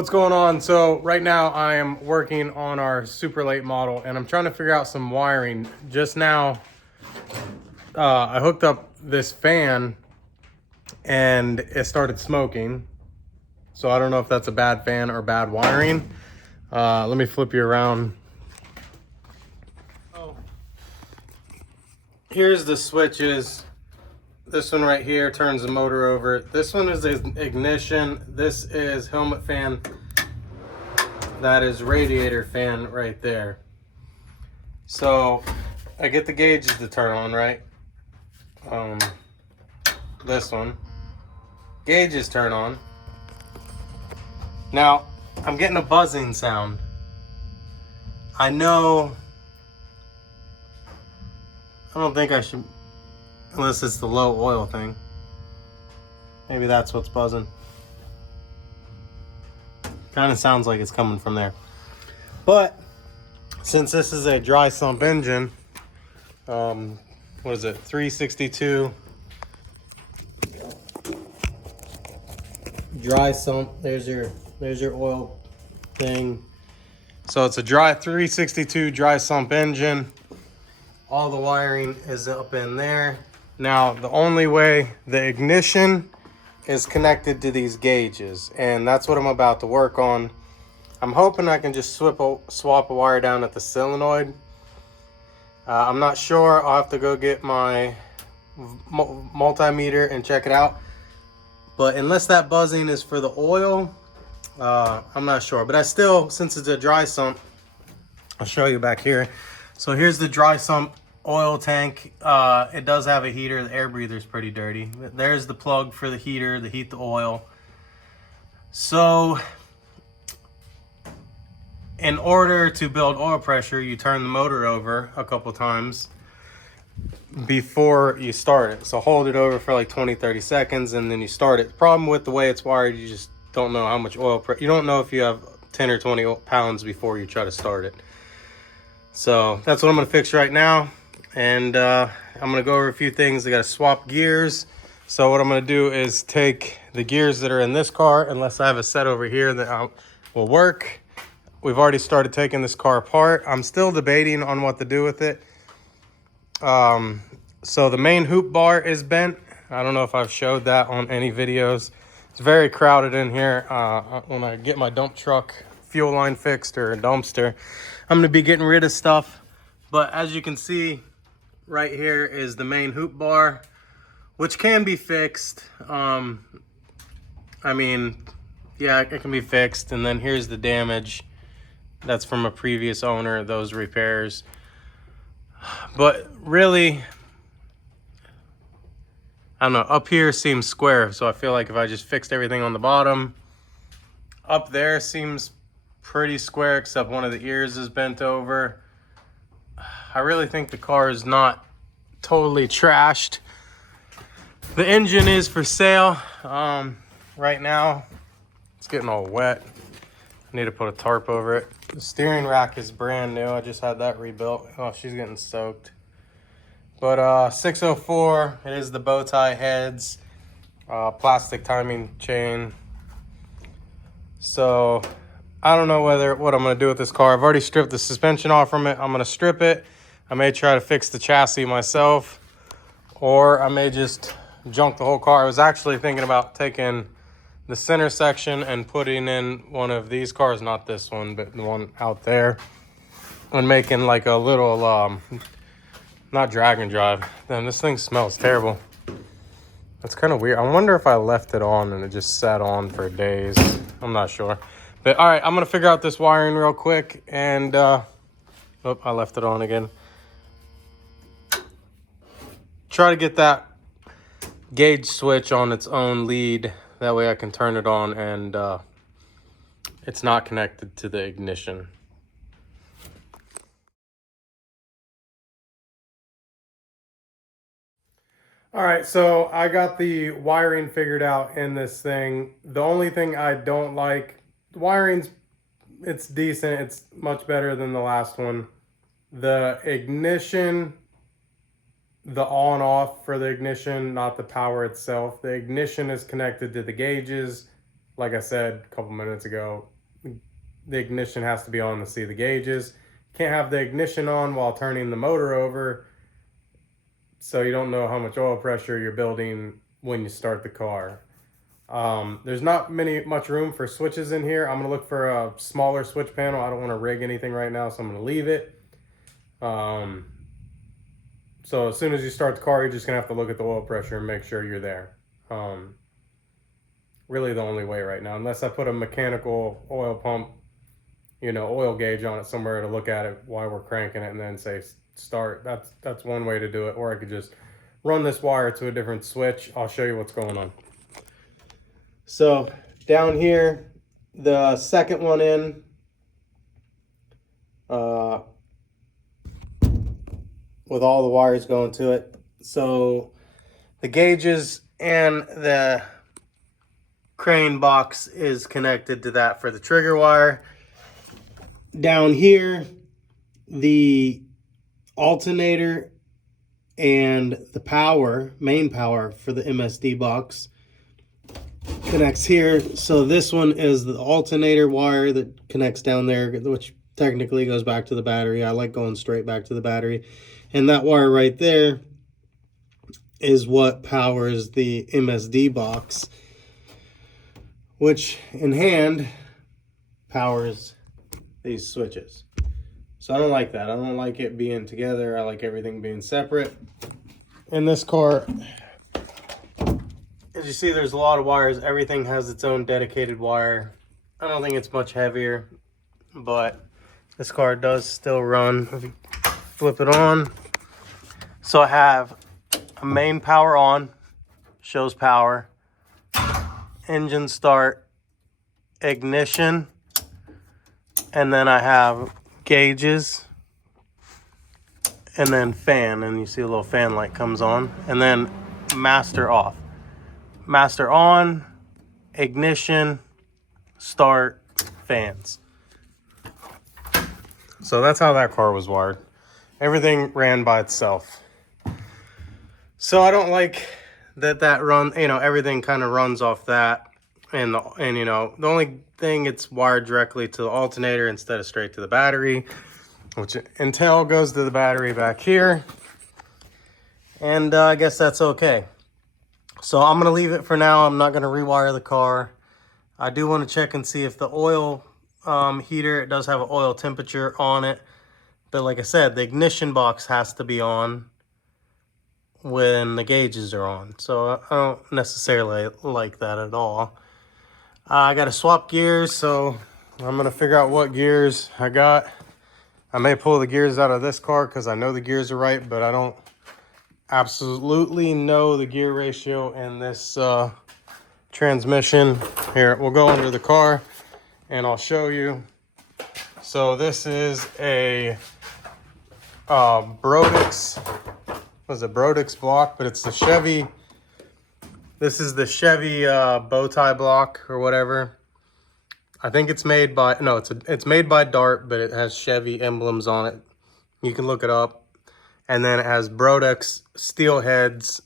What's going on? So right now I am working on our super late model and I'm trying to figure out some wiring. Just now I hooked up this fan and it started smoking. So I don't know if that's a bad fan or bad wiring. Let me flip you around. Oh, here's the switches. This one right here turns the motor over. This one is ignition. This is helmet fan. That is radiator fan right there. So I get the gauges to turn on, right? This one. Gauges turn on. Now, I'm getting a buzzing sound. I know, I don't think I should, unless it's the low oil thing. Maybe that's what's buzzing. Kind of sounds like it's coming from there. But since this is a dry sump engine, what is it, 362 dry sump. There's your oil thing. So it's a dry 362 dry sump engine. All the wiring is up in there. Now the only way the ignition is connected to these gauges, and that's what I'm about to work on. I'm hoping I can just swap a wire down at the solenoid. I'm not sure. I'll have to go get my multimeter and check it out. But unless that buzzing is for the oil, I'm not sure. But I still, since it's a dry sump, I'll show you back here. So here's the dry sump oil tank. It does have a heater. The air breather is pretty dirty. There's the plug for the heater to heat the oil. So in order to build oil pressure, you turn the motor over a couple times before you start it. So hold it over for like 20-30 seconds and then you start it. The problem with the way it's wired, you just don't know how much oil you don't know if you have 10 or 20 pounds before you try to start it. So that's what I'm going to fix right now, and I'm going to go over a few things. I got to swap gears. So what I'm going to do is take the gears that are in this car, unless I have a set over here that will work. We've already started taking this car apart. I'm still debating on what to do with it. So the main hoop bar is bent. I don't know if I've showed that on any videos. It's very crowded in here. When I get my dump truck fuel line fixed, or a dumpster, I'm going to be getting rid of stuff. But as you can see, right here is the main hoop bar, which can be fixed. I mean, yeah, it can be fixed. And then here's the damage. That's from a previous owner, those repairs. But really, I don't know, up here seems square. So I feel like if I just fixed everything on the bottom, up there seems pretty square, except one of the ears is bent over. I really think the car is not totally trashed. The engine is for sale. Right now, it's getting all wet. I need to put a tarp over it. The steering rack is brand new. I just had that rebuilt. Oh, she's getting soaked. But 604, it is the bow tie heads, plastic timing chain. So I don't know what I'm going to do with this car. I've already stripped the suspension off from it. I'm going to strip it. I may try to fix the chassis myself, or I may just junk the whole car. I was actually thinking about taking the center section and putting in one of these cars, not this one, but the one out there, and making like a little, not drag and drive. Then this thing smells terrible. That's kind of weird. I wonder if I left it on and it just sat on for days. I'm not sure. But all right, I'm going to figure out this wiring real quick. And, oh, I left it on again. Try to get that gauge switch on its own lead. That way I can turn it on and it's not connected to the ignition. All right, so I got the wiring figured out in this thing. The only thing I don't like, the wiring's, it's decent. It's much better than the last one. The ignition, the on off for the ignition, not the power itself. The ignition is connected to the gauges. like I said a couple minutes ago, the ignition has to be on to see the gauges. Can't have the ignition on while turning the motor over, so you don't know how much oil pressure you're building when you start the car. There's not much room for switches in here. I'm gonna look for a smaller switch panel. I don't want to rig anything right now, so I'm gonna leave it. So as soon as you start the car, you're just gonna have to look at the oil pressure and make sure you're there. Really the only way right now, unless I put a mechanical oil pump, oil gauge on it somewhere to look at it while we're cranking it and then say start. That's one way to do it. Or I could just run this wire to a different switch. I'll show you what's going on. So down here, the second one in, with all the wires going to it. So the gauges and the crane box is connected to that for the trigger wire. Down here, the alternator and the power, main power for the MSD box connects here. So this one is the alternator wire that connects down there, which technically goes back to the battery. I like going straight back to the battery. And that wire right there is what powers the MSD box, which in hand powers these switches. So I don't like that. I don't like it being together. I like everything being separate. In this car, as you see, there's a lot of wires. Everything has its own dedicated wire. I don't think it's much heavier, but this car does still run. If you flip it on. So I have a main power on, shows power, engine start, ignition, and then I have gauges, and then fan, and you see a little fan light comes on, and then master off. Master on, ignition, start, fans. So that's how that car was wired. Everything ran by itself. So I don't like that run, everything kind of runs off that. And the only thing, it's wired directly to the alternator instead of straight to the battery, which Intel goes to the battery back here. And I guess that's okay. So I'm going to leave it for now. I'm not going to rewire the car. I do want to check and see if the oil heater, it does have an oil temperature on it. But like I said, the ignition box has to be on when the gauges are on. So I don't necessarily like that at all. I got to swap gears, so I'm going to figure out what gears I got. I may pull the gears out of this car because I know the gears are right, but I don't absolutely know the gear ratio in this transmission. Here, we'll go under the car and I'll show you. So this is a Brodix, was a Brodix block, but it's the Chevy. This is the Chevy bow tie block or whatever. I think it's made by, no, it's made by Dart, but it has Chevy emblems on it. You can look it up. And then it has Brodix steel heads.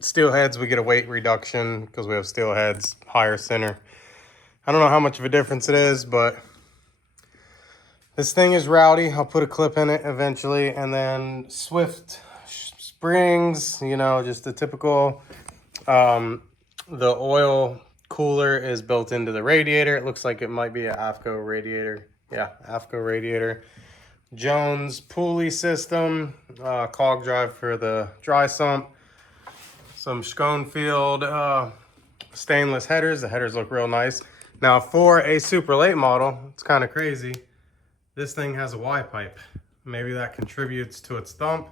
Steel heads, we get a weight reduction because we have steel heads, higher center. I don't know how much of a difference it is, but this thing is rowdy. I'll put a clip in it eventually. And then Swift springs, just the typical. The oil cooler is built into the radiator. It looks like it might be an AFCO radiator. Yeah, AFCO radiator. Jones pulley system, cog drive for the dry sump. Some Schoenfield stainless headers. The headers look real nice. Now for a super late model, it's kind of crazy. This thing has a Y pipe. Maybe that contributes to its thump.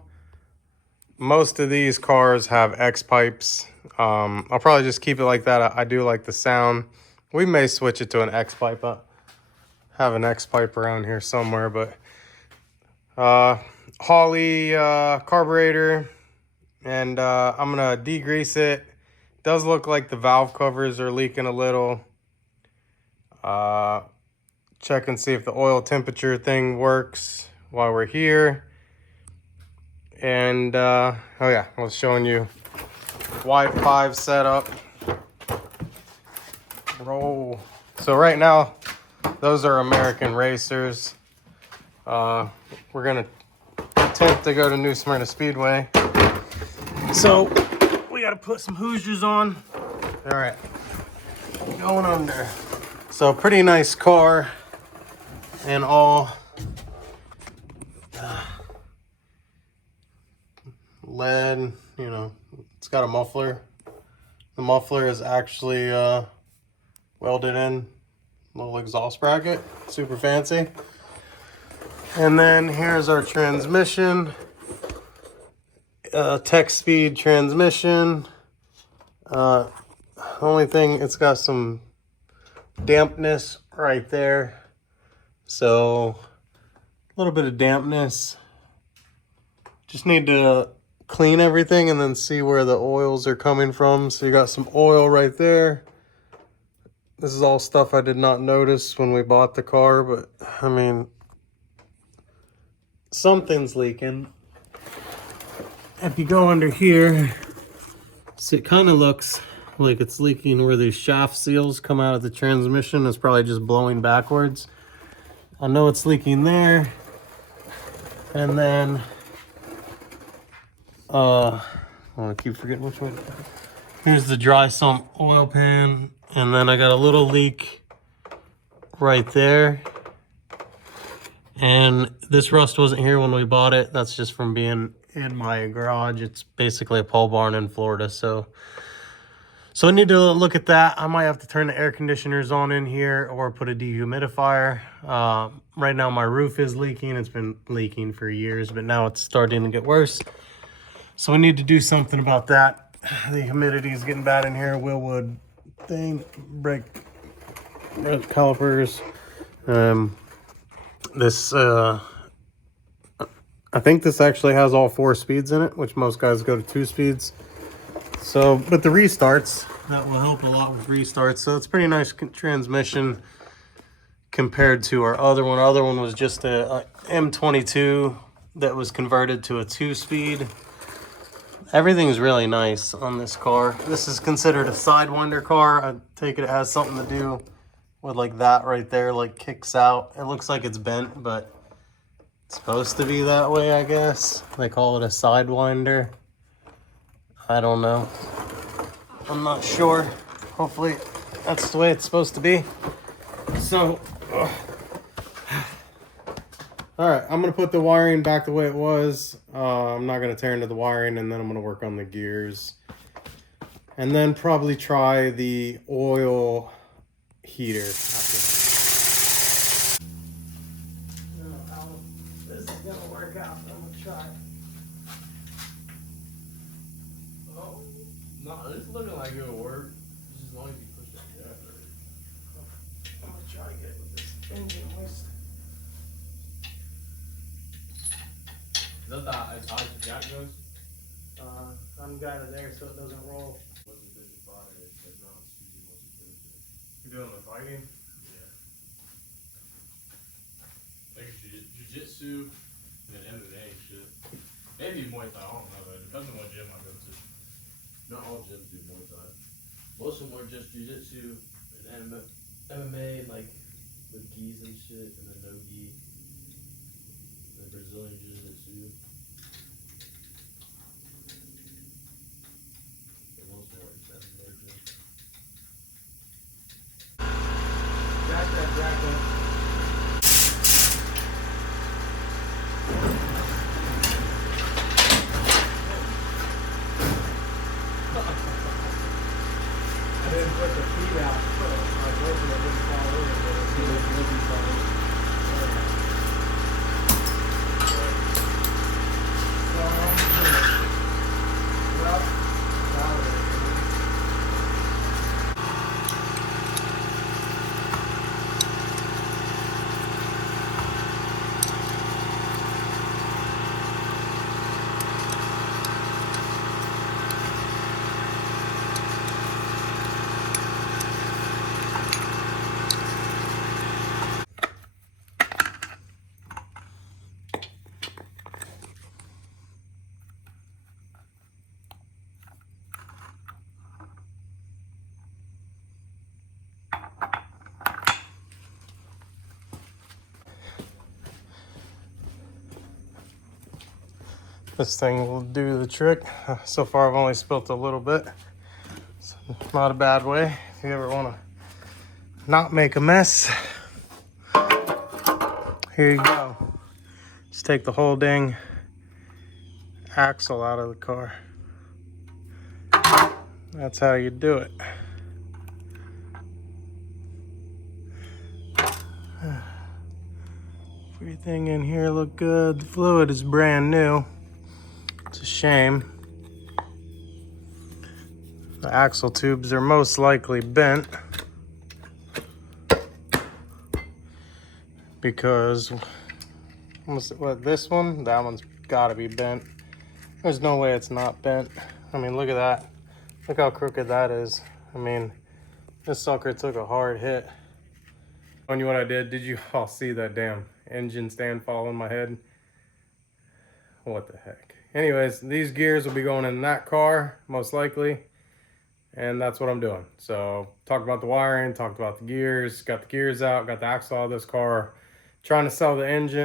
Most of these cars have X pipes. I'll probably just keep it like that. I do like the sound. We may switch it to an X pipe. I have an X pipe around here somewhere, but Holley carburetor, and I'm gonna degrease it. Does look like the valve covers are leaking a little. Check and see if the oil temperature thing works while we're here. And oh yeah, I was showing you Y5 setup. roll. So right now, those are American racers. We're gonna attempt to go to New Smyrna Speedway. So we gotta put some Hoosiers on. All right, going under. So pretty nice car and all. Lead, you know, it's got a muffler. The muffler is actually welded in, little exhaust bracket, super fancy. And then here's our transmission, tech speed transmission. Only thing, it's got some dampness right there, so a little bit of dampness. Just need to clean everything and then see where the oils are coming from. So you got some oil right there. This is all stuff I did not notice when we bought the car, but I mean, something's leaking. If you go under here, so it kind of looks like it's leaking where these shaft seals come out of the transmission. It's probably just blowing backwards. I know it's leaking there. And then I keep forgetting which way. Here's the dry sump oil pan, and then I got a little leak right there. And this rust wasn't here when we bought it. That's just from being in my garage. It's basically a pole barn in Florida, so I need to look at that. I might have to turn the air conditioners on in here or put a dehumidifier. Right now my roof is leaking. It's been leaking for years, but now it's starting to get worse. So we need to do something about that. The humidity is getting bad in here. Willwood thing, brake calipers. This, I think this actually has all 4 speeds in it, which most guys go to 2 speeds. So, but the restarts, that will help a lot with restarts. So it's pretty nice transmission compared to our other one. Our other one was just a M22 that was converted to a 2-speed. Everything's really nice on this car. This is considered a Sidewinder car. I take it has something to do with like that right there, like kicks out. It looks like it's bent, but it's supposed to be that way, I guess. They call it a Sidewinder. I don't know. I'm not sure. Hopefully that's the way it's supposed to be. So, all right, I'm gonna put the wiring back the way it was. I'm not gonna tear into the wiring, and then I'm gonna work on the gears. And then probably try the oil heater after that. I don't know how this is gonna work out, but I'm gonna try. Oh, no, it's looking like it'll work. Just as long as you push that jack right. I'm gonna try to get it with this engine hoist. Is that as high as the jack goes? I'm got it there so it doesn't roll. What's the big fire? It's like not speedy once it goes in. You doing the fighting? Yeah. Like jiu-jitsu and MMA and shit. Maybe Muay Thai, I don't know. It depends on what gym I go to. Not all gyms do Muay Thai. Most of them are just jiu-jitsu and MMA, like with gis and shit, and then no gi. And Brazilian jiu-jitsu. Most of them are MMA gyms. Jack that up. I didn't put the feet out. I was hoping it wouldn't fall over, but it would be falling. This thing will do the trick. So far I've only spilt a little bit. So not a bad way. If you ever want to not make a mess, here you go. Just take the whole dang axle out of the car. That's how you do it. Everything in here look good. The fluid is brand new. It's a shame. The axle tubes are most likely bent because what, this one, that one's got to be bent. There's no way it's not bent. I mean, look at that. Look how crooked that is. I mean, this sucker took a hard hit. On you what I did? Did you all see that damn engine stand fall on my head? What the heck? Anyways, these gears will be going in that car, most likely. And that's what I'm doing. So, talked about the wiring, talked about the gears, got the gears out, got the axle out of this car, trying to sell the engine.